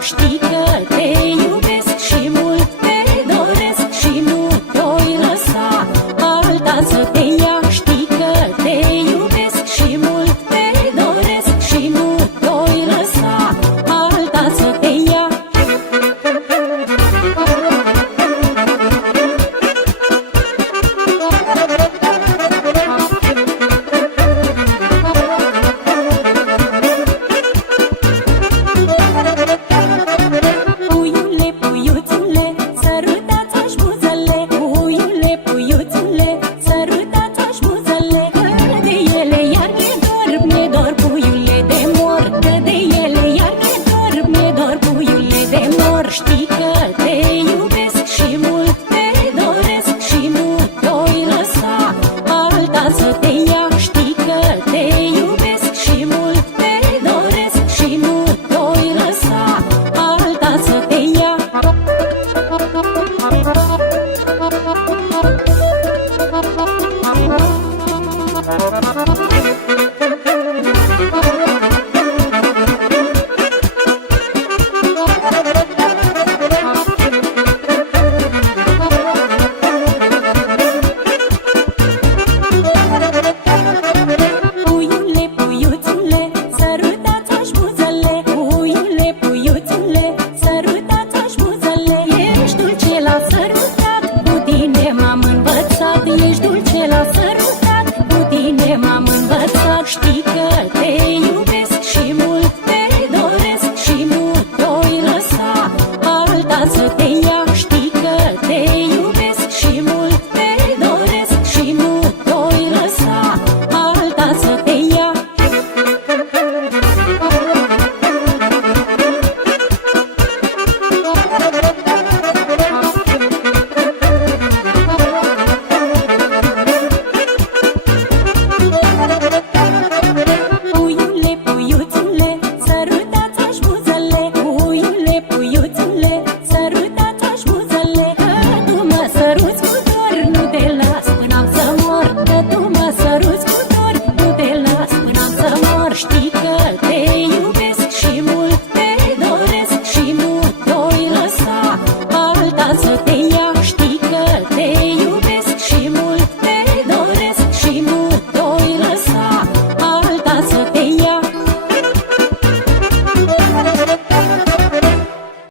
Știi că te iubesc și mult te doresc și nu te-oi lăsa alta să te ia. Știi că te iubesc și mult te doresc și nu te-oi lăsa alta să te ia. Știi că te iubesc și mult te doresc și nu te-oi lăsa alta să te ia. Știi că te iubesc și mult te doresc și nu te-oi lăsa alta să te ia. Ești dulce la sărutat, cu tine m-am învățat. Știi că te iubesc și mult te doresc și nu te-oi lăsa alta să te ia. Știi că te iubesc și mult te doresc și nu te-oi lăsa alta să te ia. Știi că te iubesc